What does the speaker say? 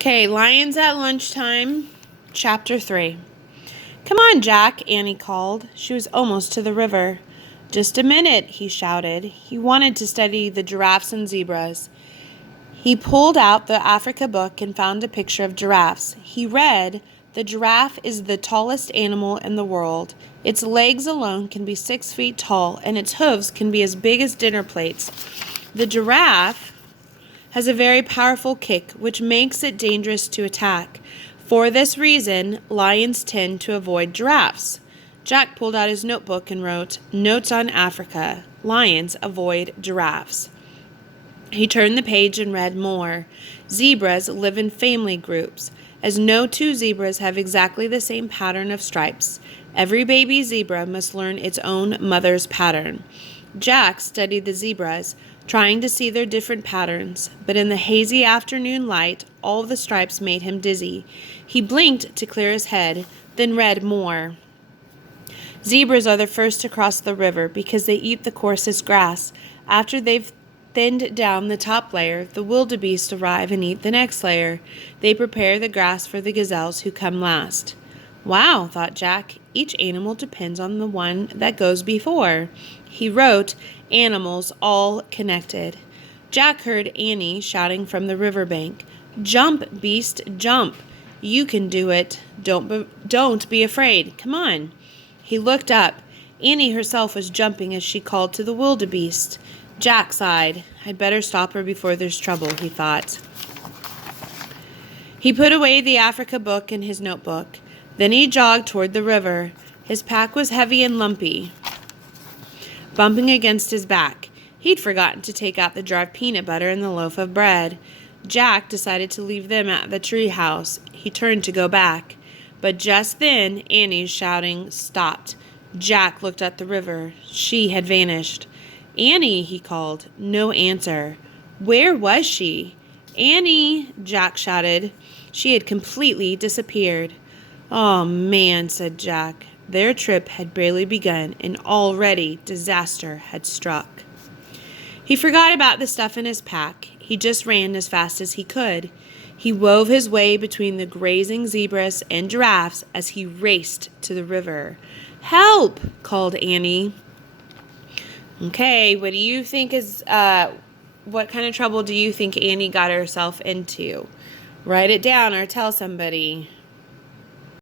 Okay, Lions at Lunchtime, Chapter 3. Come on, Jack, Annie called. She was almost to the river. Just a minute, he shouted. He wanted to study the giraffes and zebras. He pulled out the Africa book and found a picture of giraffes. He read, "The giraffe is the tallest animal in the world. Its legs alone can be 6 feet tall, and its hooves can be as big as dinner plates. The giraffe has a very powerful kick, which makes it dangerous to attack. For this reason, lions tend to avoid giraffes." Jack pulled out his notebook and wrote, "Notes on Africa. Lions avoid giraffes." He turned the page and read more. Zebras live in family groups, as no two zebras have exactly the same pattern of stripes. Every baby zebra must learn its own mother's pattern. Jack studied the zebras, trying to see their different patterns, but in the hazy afternoon light, all the stripes made him dizzy. He blinked to clear his head, then read more. Zebras are the first to cross the river because they eat the coarsest grass. After they've thinned down the top layer, the wildebeest arrive and eat the next layer. They prepare the grass for the gazelles who come last. Wow, thought Jack, each animal depends on the one that goes before. He wrote, "Animals all connected." Jack heard Annie shouting from the riverbank, "Jump, beast, jump. You can do it. Don't be afraid. Come on." He looked up. Annie herself was jumping as she called to the wildebeest. Jack sighed. "I'd better stop her before there's trouble," he thought. He put away the Africa book and his notebook. Then he jogged toward the river. His pack was heavy and lumpy, bumping against his back. He'd forgotten to take out the jar of peanut butter and the loaf of bread. Jack decided to leave them at the tree house. He turned to go back. But just then, Annie's shouting stopped. Jack looked at the river. She had vanished. "Annie," he called. No answer. Where was she? "Annie," Jack shouted. She had completely disappeared. "Oh, man," said Jack. Their trip had barely begun, and already disaster had struck. He forgot about the stuff in his pack. He just ran as fast as he could. He wove his way between the grazing zebras and giraffes as he raced to the river. "Help!" called Annie. Okay, what do you think what kind of trouble do you think Annie got herself into? Write it down or tell somebody.